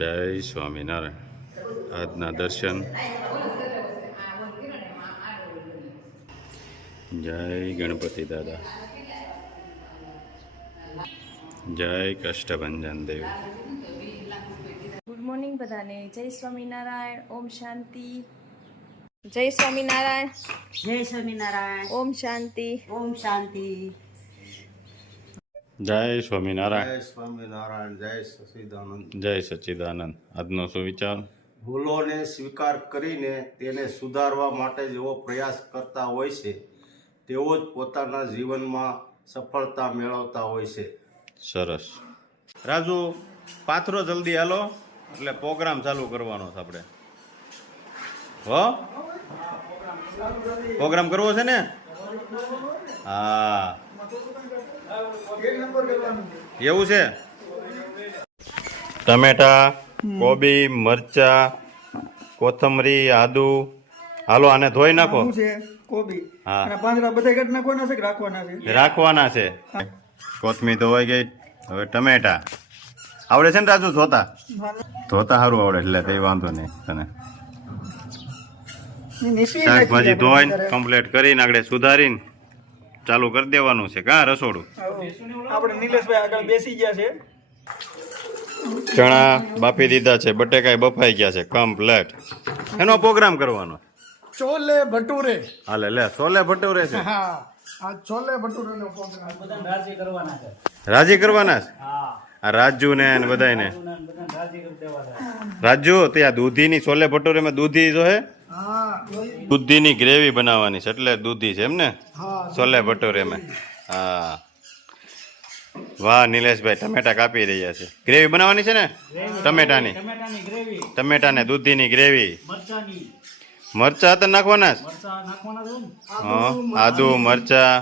જય સ્વામિનારાયણ. આજના દર્શન. જય ગણપતિ દાદા. જય કષ્ટભંજન દેવ. ગુડ મોર્નિંગ બધાને. જય સ્વામિનારાયણ. ઓમ શાંતિ. જય સ્વામિનારાયણ. જય સ્વામિનારાયણ. ઓમ શાંતિ. ઓમ શાંતિ. જય સ્વામિનારાયણ. જય સ્વામિનારાયણ. જય સચિદાનંદ. જય સચ્ચિદાનંદ. આજનો સુવિચાર: ભૂલોને સ્વીકાર કરીને તેને સુધારવા માટે જેઓ પ્રયાસ કરતા હોય છે તેઓ જ પોતાના જીવનમાં સફળતા મેળવતા હોય છે. સરસ. રાજુ, પાથરો જલ્દી હાલો, એટલે પ્રોગ્રામ ચાલુ કરવાનો છે આપણે. હો, પ્રોગ્રામ કરવો છે ને? હા, એવું છે. ટમેટા, કોબી, મરચા, કોથમરી, આદુ. હાલો, આને ધોઈ નાખો. કોબી હા, અને પાંદડા બધા કાઢી નાખવાના છે કે રાખવાના છે? રાખવાના છે. કોથમીર ધોવાઈ ગઈ. હવે ટમેટા આવડે છે ને રાજુ? ધોતા સારું આવડે, એટલે કઈ વાંધો નહીં તને. શાકભાજી ધોઈને કમ્પ્લીટ કરીને આગળ સુધારીને ચાલુ કરી દેવાનું છે. કાં રસોડું? આપણે નિલેશભાઈ આગળ બેસી ગયા છે. ચણા બાફી દીધા છે, બટેકાય બફાઈ ગયા છે કમ્પ્લીટ. એનો પ્રોગ્રામ કરવાનો. છોલે ભટુરે. હાલે લે, છોલે ભટુરે છે. હા, આ છોલે ભટુરે નો પ્રોગ્રામ. રાજી કરવાના છે. આ રાજુ ને બધાને. રાજુ, ત્યાં દૂધીની છોલે ભટુરે માં દૂધી જો હે. હા, દૂધીની ગ્રેવી બનાવવાની છે, એટલે દૂધી છે એમ ને હા. છોલે ભટુરે માં. હા, વાહ નિલેશભાઈ, ટમેટા કાપી રહ્યા છે. ગ્રેવી બનાવવાની છે ને ટમેટાની? ટમેટા ને દૂધીની ગ્રેવી. મરચા તો નાખવાના જ. હા, આદુ, મરચા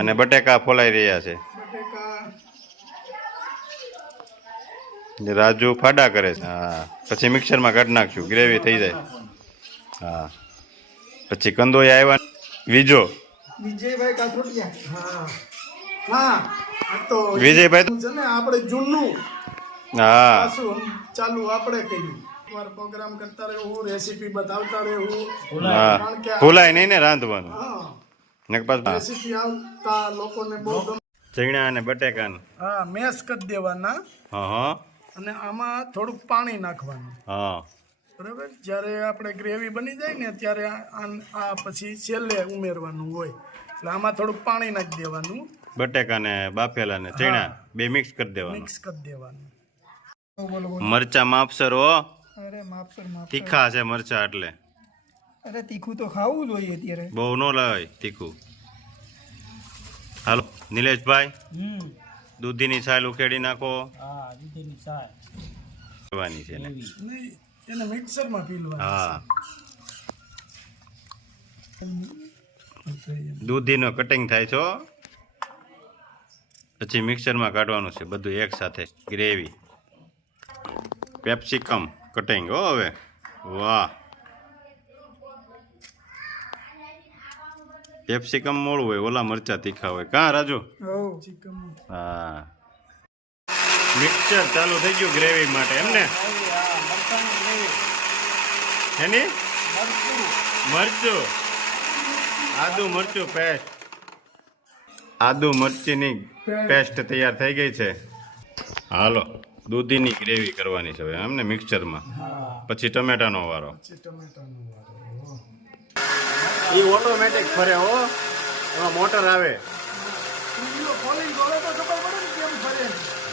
અને બટેકા ફોલાઈ રહ્યા છે. રાજુ ફાડા કરે છે. હા, પછી મિક્સરમાં કાઢી નાખશું, ગ્રેવી થઈ જાય. હા, પછી કંદોઈ આવ્યા. વિજો વિજયભાઈ કાથરોડિયા. હા હા, આ તો વિજયભાઈ છે ને આપણે જૂનું. હા, પાછું ચાલુ આપણે કર્યું. એકવાર પ્રોગ્રામ કરતા રહેવું, રેસીપી બતાવતા રહેવું. હા, કારણ કે ભૂલાય નહીં ને રાંધવાનું. હા, ને પાછું રેસીપી આવતા લોકોને બહુ ગમે. ચણા અને બટેકા. હા, મેશ કરી દેવાના હા હા અને આમાં થોડુંક પાણી નાખવાનું. હા. બરાબર. જ્યારે આપણે ગ્રેવી બની જાય ને ત્યારે આ પછી છેલ્લે ઉમેરવાનું હોય, એટલે આમાં થોડુંક પાણી નાખી દેવાનું. બટેકા ને બાફેલા ને ચણા બે મિક્સ કરી દેવાનું. મિક્સ કરી દેવાનું. મરચા માપસર હો. અરે માપસર માપસર. તીખા છે મરચા, એટલે અરે તીખું તો ખાવું જોઈએ અત્યારે. બહુ ન લાવાય તીખું. હાલો નિલેશભાઈ, દૂધીની છાલ ઉખેડી નાખો. કરવાની છે ને? નહીં, એને મિક્સરમાં પીલવાનું. હા, દૂધીનો કટિંગ થાય છે હો. પછી મિક્સરમાં કાઢવાનું છે બધું એક સાથે. ગ્રેવી, પેપ્સિકમ કટિંગ હો. હવે વાહ, પેપ્સિકમ મોળું હોય, ઓલા મરચા તીખા હોય. કાં રાજુ? હા, મિક્સર ચાલુ થઈ ગયું ગ્રેવી માટે એમ ને? એની મરચું, આદુ મરચું પેસ્ટ. આદુ મરચીની પેસ્ટ તૈયાર થઈ ગઈ છે. હાલો, દૂધીની ગ્રેવી કરવાની છે હવે એમ ને મિક્સચરમાં. પછી ટમેટાનો વારો. એ ઓટોમેટિક ફરે હો, એમાં મોટર આવે.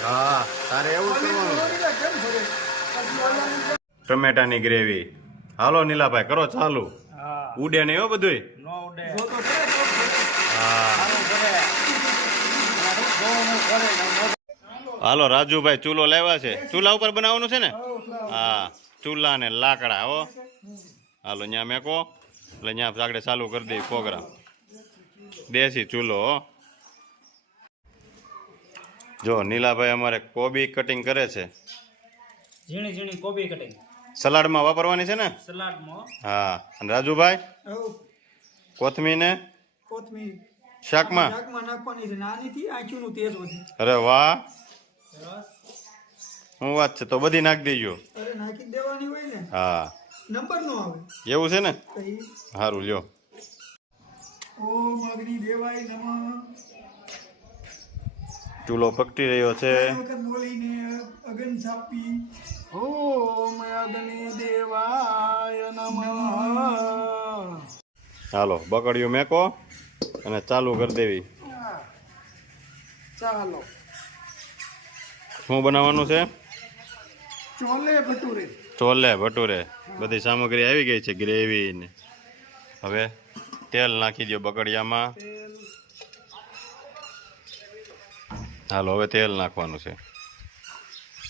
હા, તારે એવું કરવાનું. ટમેટાની ગ્રેવી. હાલો નીલાભાઈ, કરો ચાલુ. ઉડે નહીં હો બધું. હાલો રાજુભાઈ, ચૂલો લાવ્યા છે. ચૂલા ઉપર બનાવવાનું છે ને? હા, ચૂલા ને લાકડા હો. હાલો ત્યાં મેકો, એટલે ત્યાં આગળ ચાલુ કરી દઈએ પ્રોગ્રામ. દેશી ચૂલો હો. જો નીલાભાઈ અમારે કોબી કટિંગ કરે છે. ઝીણી ઝીણી કોબી કટિંગ સલાડમાં વાપરવાની છે ને? સલાડમાં. હા, અને રાજુભાઈ કોથમીર ને શાકમાં નાખવાની છે. આનીથી આંચુનું તેજ વધે. અરે વાહ, શું વાત છે, તો બધી નાખી દેજો. અરે નાખી દેવાની હોય ને, હા નંબર નો આવે. એવું છે ને, તો ઈ સારું લ્યો. ઓમ અગ્નિ દેવાય નમઃ. ચૂલો પકડી રહ્યો છે. વખત બોલીને અગન છાપી. ઓમ અગ્નિ દેવાય નમઃ. હાલો બકડીયું મેકો અને ચાલુ કરી દેવી. ચાલો, શું બનાવવાનું છે? ચોલે ભટુરે. છોલે ભટુરે. બધી સામગ્રી આવી ગઈ છે, ગ્રેવી ને. હવે તેલ નાખી દો બકડિયામાં. તેલ, હાલો હવે તેલ નાખવાનું છે.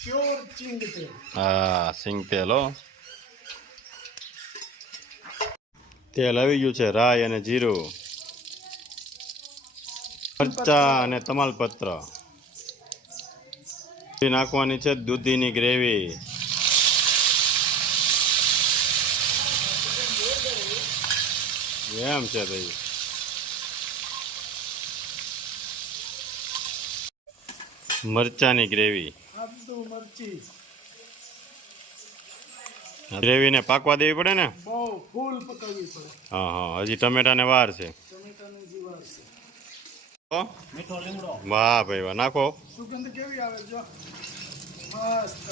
પ્યોર ચીંગ તેલ. હા સિંગ તેલ હો. તેલ આવી ગયું છે. રાઈ અને જીરું, મરચા અને તમાલપત્ર. નાખવાની છે દૂધીની ગ્રેવી. એમ છે ભાઈ. મરચાની ગ્રેવી. આદુ મરચી ગ્રેવીને પાકવા દેવી પડે ને. બહુ ફૂલ પકાવવી પડે. હા હા હજી ટમેટાને વાર છે. ટમેટાનું જીવાર છે. તો મીઠો લીમડો. વાહ ભાઈ વાહ, નાખો. સુગંધ કેવી આવે જો, મસ્ત.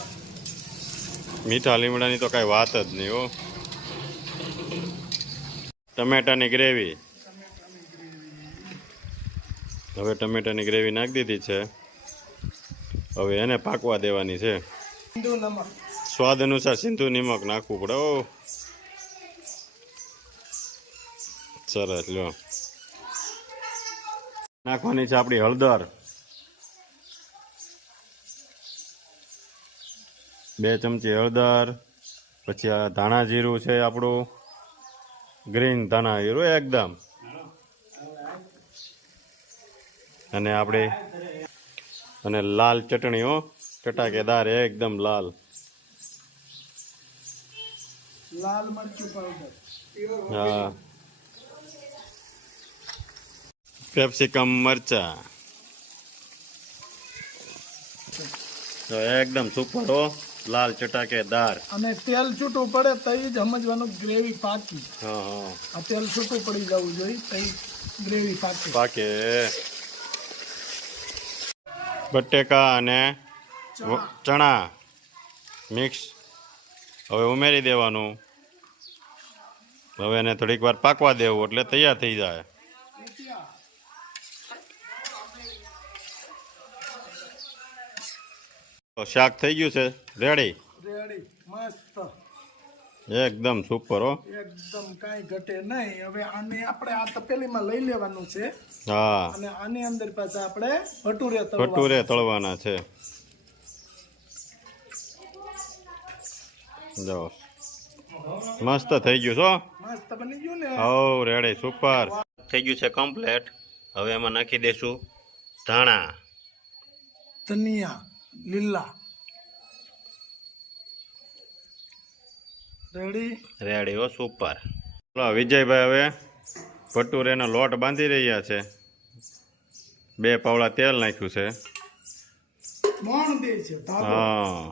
મીઠા લીમડાની તો કાંઈ વાત જ નહીં હો. ટમેટાની ગ્રેવી. હવે ટમેટાની ગ્રેવી નાખી દીધી છે. હવે એને પાકવા દેવાની છે. સિંધુ નમક. સ્વાદ અનુસાર સિંધુ નિમક નાખવું પડે. ઓ સરસ લ્યો. નાખવાની છે આપણી હળદર. 2 ચમચી હળદર. પછી આ ધાણા જીરું છે આપણું, ગ્રીન ધાણા જીરું એકદમ. અને આપણે અને લાલ ચટણી હો, ચટાકેદાર એકદમ લાલ. લાલ મરચું પાવડર. હા કેપ્સિકમ મરચા. તો એકદમ સુપર હો, લાલ ચટાકેદાર. અને તેલ છૂટું પડે તઈ જ સમજવાનું ગ્રેવી પાકી. હા હા આ તેલ છૂટું પડી જવું જોઈએ તઈ ગ્રેવી પાકી. પાકે. બટેકા અને ચણા મિક્સ હવે ઉમેરી દેવાનું. હવે એને થોડીક વાર પાકવા દેવું એટલે તૈયાર થઈ જાય. તો શાક થઈ ગયું છે રેડી. રેડી, મસ્ત, એકદમ સુપર હો. એકદમ કાંઈ ઘટે નહીં. હવે આને આપણે આ તપેલીમાં લઈ લેવાનું છે હા અને આની અંદર પાછા આપણે ભટુરે ભટુરે તળવાના છે. જો મસ્ત થઈ ગયું છો. મસ્ત બની ગયું ને. હો રેડી સુપર થઈ ગયું છે કમ્પ્લેટ. હવે એમાં નાખી દઈશું ધાણા. ધનિયા લીલા. રેડી. રેડી હો સુપર. ચલો વિજયભાઈ હવે ભટુરેનો લોટ બાંધી રહ્યા છે. 2 પાવડા તેલ નાખ્યું છે. મોણ દે છે ધાબો. હા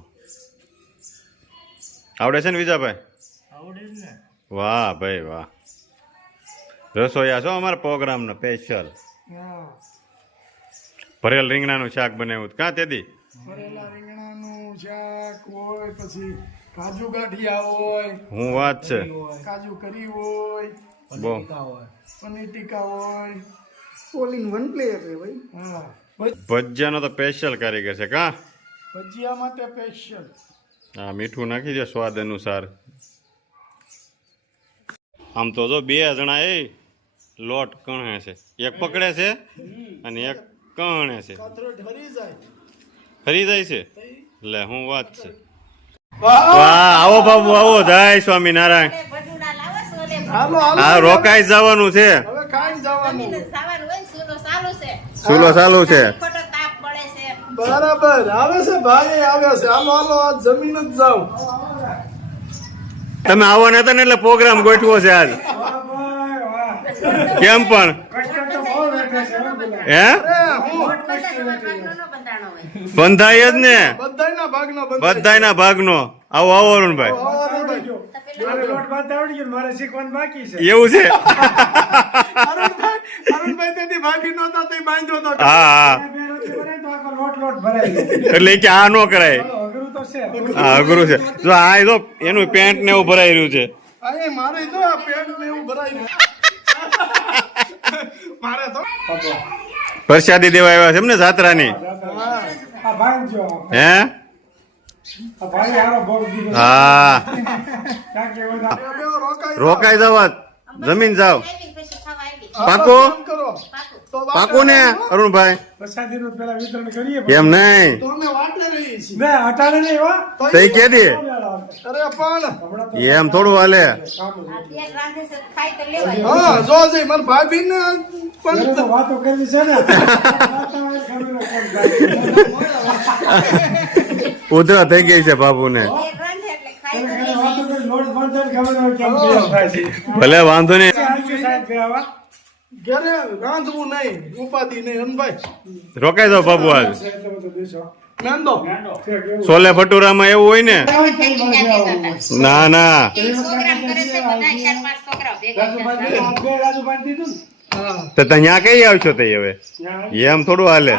આવડે છે ને વિજયભાઈ? આવડે જ ને. વાહ ભાઈ વાહ. રસોઈયા છો અમારા પ્રોગ્રામનો સ્પેશિયલ. હા, ભરેલ રીંગણાનું શાક બનાવ્યું કાં તેદી? ભરેલા રીંગણાનું શાક હોય, પછી કાજુ ગાંઠિયા હોય, હું વાત છે. કાજુ કરી હોય, બહુ પનીર ટીકા હોય. ઓલ ઇન વન પ્લેયર રે ભાઈ. હા, ભજીયાનો તો સ્પેશિયલ કારીગર છે કાં? ભજીયા માટે સ્પેશિયલ. હા મીઠું નાખી દે સ્વાદ અનુસાર. આમ તો જો 2 જણા એ લોટ કણે છે. એક પકડે છે અને એક કણે છે. કાતરો ઢરી જાય. ફરી જાય છે. લે હું વાત છે. વાહ આવો બાબુ આવો. જય સ્વામિનારાયણ. હાલો હાલો, હા રોકાઈ જવાનું છે. હવે ખાઈ જવાનું. સુલો ચાલુ છે. બરાબર આવે છે ભાઈ, આવે છે. હાલો હાલો, આ જમીન જ જાવ. તમે આવવાના હતા ને એટલે પ્રોગ્રામ ગોઠવો છે આજ. વાહ ભાઈ વાહ. કેમ પણ હે બંધાય જ ને બધાયના ભાગનો બધાયના ભાગનો આવો આવો અરુણભાઈ એવું છે અરુણભાઈ તેથી ભાગી નહોતા તે બાંધ્યો હતો હા હા એટલે કે આ નો કરાય હા અઘરું છે જો આ જો એનું પેન્ટ ને એવું ભરાઈ રહ્યું છે અરે મારે જો આ પેટ ને એવું ભરાઈ મારે તો પ્રસાદી દેવા આવ્યા છે એમને જાત્રાની હે હા રોકાઈ જાવ જમીન જાવ પાકો કરો તો પાકો ને અરુણભાઈ એમ નહીં તો અમે વાટે રહી છીએ તઈ કે દે અરે પણ એમ થોડું હાલે હા જો જઈ મારા ભાભી ને પણ ઉધરા થઈ ગઈ છે બાબુ ને ભલે વાંધો નહીં ઘરે રાંધવું નહીં ઉપાધિ નહીં હનભાઈ રોકાઈ જાવ બાબુ આજ મેંદો છોલે ભટુરામાં એવું હોય ને ના ના તો ત્યાં કઈ આવશો તઈ હવે એમ થોડું હાલે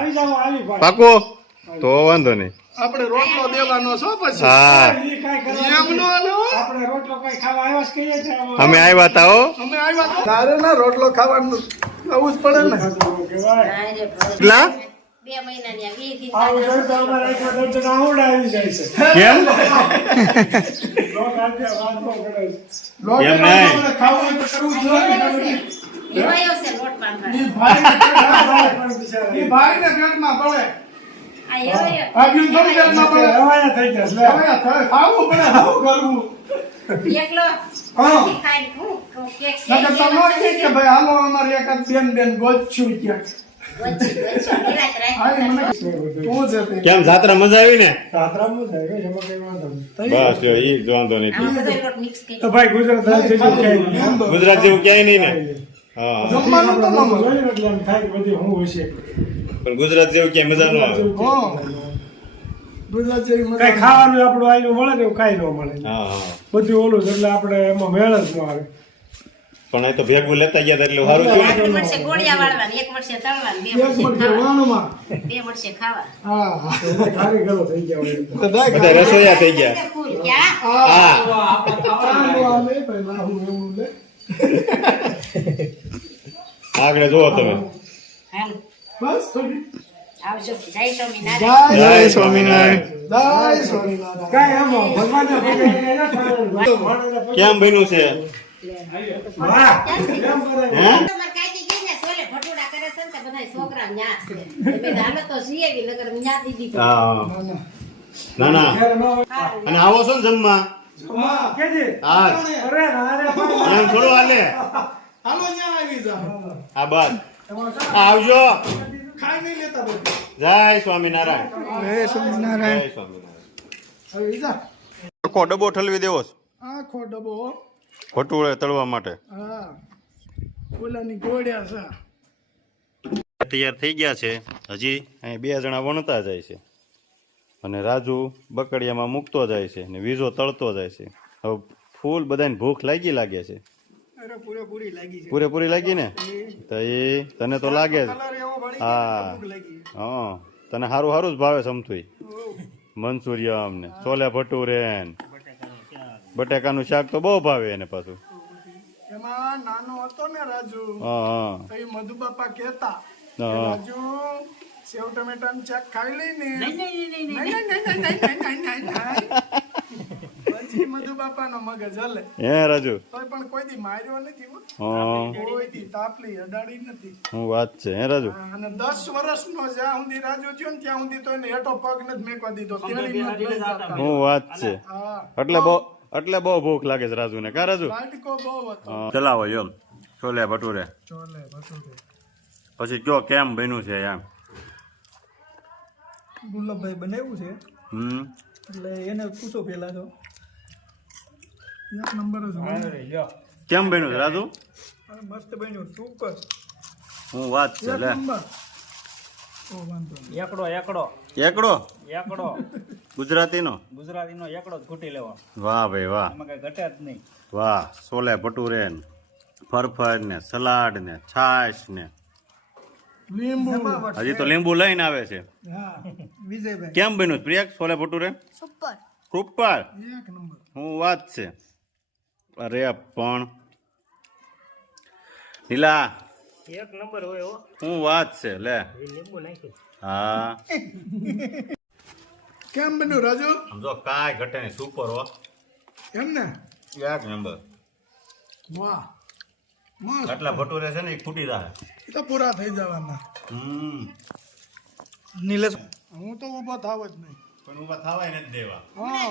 પાકો તો વાંધો નહીં આપણે રોટલો દેવાનો છો પછી હા એમ નો હાલો અમે આવ્યા તા હો અમે આવ્યા તો તારે ના રોટલો ખાવાનું આવું જ પડે ને કેટલા કેમ લોટ એમ નહીં. આપણે ખાવાનું તો કરવું જ જોઈએ ઈ ભાઈને પેટમાં પડે ભાગ્યું થોડી પેટમાં પડે હવે ખાવું પડે શું કરવું હા નકર તો નો કહે કે ભાઈ હાલો અમારે એકાદ બેન ગોતશું ક્યાંક હા, મને શું છે તે? કેમ જાત્રા મજા આવી ને બસ લ્યો, ઈ જ વાંધો નહીં ગુજરાત જેવું ક્યાંય નહીં ને હા જમવાનું તો ન મળે. પણ ગુજરાત જેવું ક્યાંય મજા ન આવે હા. ગુજરાત જેવી મજા કઈ ખાવાનું આપણું આયુ મળે ને એવું કઈ ન મળે હા હા બધું ઓલું છે એટલે આપણે એમાં મેળ જ ન આવે પણ એ તો ભેગું લેતા ગયા તા એટલે સારું થયું ને. મળશે ગોળિયા વાળવાની, એક મળશે તળવાની, બે એક મળશે મળશે ખાવા, વાણમાં. બે મળશે ખાવા. હા. કારીગરો થઈ ગયા હોય એટલે. બધા રસોઈયા થઈ ગયા ફૂલ ક્યાં? હા આનું આવે, ભાઈ લાહુ એવું લે. આગળ જુઓ તમે હાલો, બસ થોડી. આવજો. જય સ્વામિનારાયણ. જય સ્વામિનારાયણ જય સ્વામિનારાયણ. કાંઈ આમ ભગવાનના ભગવાન કેમ બન્યું છે વાહ કેમ કરે હે તમારે કાંઈ કઈ ને સોલે ભટુડા કરે છે ને તે બધાય છોકરા ન્યા છે. તમે હાલો તો છીએ કે નકર ન્યા દીધી તો. હા ના ના ઘરે ન હોય. અને આવો છો ને જમવા હા. કેજી હા અરે અરે એમ થોડું હાલે હાલો ન્યા આવી જાઓ. હા બસ આવજો ખાઈ નહીં લેતા બધું. જય સ્વામિનારાયણ જય સ્વામિનારાયણ. જય સ્વામિનારાયણ હવે જા. આખો ડબ્બો ઠલવી દેવો છે આખો ડબ્બો. ભટુરે તળવા માટે હા. ઓલાની ગોળ્યા છે. તૈયાર થઈ ગયા છે હજી અહીં 2 જણા વણતા જાય છે અને રાજુ બકડિયામાં મૂકતો જાય છે ને વીજો તળતો જાય છે હવે ફૂલ બધાને ભૂખ લાગે છે અરે પૂરેપૂરી લાગી છે. પૂરેપૂરી લાગી ને તો એ તને તો લાગે જ કલર એવો વળી હા ગયો, ભૂખ લાગી. હા તને સારું સારું જ ભાવે સમથું મંચુરિયમ ને છોલે ભટુરે ને બટેકાનું શાક તો બહુ ભાવે એને પાછું એમાં નાનો હતો ને રાજુ, હા હા તો એ મધુબાપા કહેતા કે હા. રાજુ સેવ ટમેટાનું શાક ખાઈ લઈ ને. નહીં, નહીં, નહીં. પછી મધુબાપાનો મગજ હલે. હે રાજુ તોય પણ કોઈ દી માર્યો નથી હો. હા કોઈ દી તાપલી અડાડી નથી. હું વાત છે હે રાજુ અને 10 વર્ષનો જ્યાં સુધી રાજુ થયો ને ત્યાં સુધી તો એને હેઠો પગ નથી મેકવા દીધો. તેડીને જ લઈ જતા. હું વાત છે હા. એટલે બહુ ભૂખ લાગે છે રાજુ ને કા રાજુ બાટકો બહુ હતો. ચલાવો એમ છોલે ભટુરે ચોલે ભટુરે. પછી કયો કેમ બન્યું છે એમ ગુલાબભાઈ બનાવ્યું છે એટલે એને પૂછો પેલા તો એક નંબર જ હોય. કેમ બન્યું છે રાજુ? મસ્ત બન્યું સુપર હું વાત છે લે. એકડો એકડો એકડો એકડો ગુજરાતીનો. ગુજરાતીનો એકડો જ ઘૂંટી લેવાનો, વાહ ભાઈ વાહ, એમાં કઈ ઘટે જ નહીં. વાહ. છોલે ભટુરે ને ફરફર ને સલાડ ને છાશ ને લીંબુ હજી તો લીંબુ લઈને આવે છે. હા વિજયભાઈ કેમ બન્યું છે પ્રિયા છોલે ભટુરે? સુપર. સુપર. એક નંબર હું વાત છે. અરે પણ નીલા એક નંબર હોય હો, હું વાત છે લે. લીંબુ નાખ્યું. હા કેમ બન્યું રાજુ? સમજો કાંઈ ઘટે નહીં, સુપર હો, એમ ને એક નંબર. વાહ મસ્ત આટલા ભટુરે છે ને એ ખૂટી જાય. એ તો પૂરા થઈ જવાના. નીલેશ હું તો ઊભો થાવ જ નહીં. પણ ઉભા થવાય નથી દેવા. હા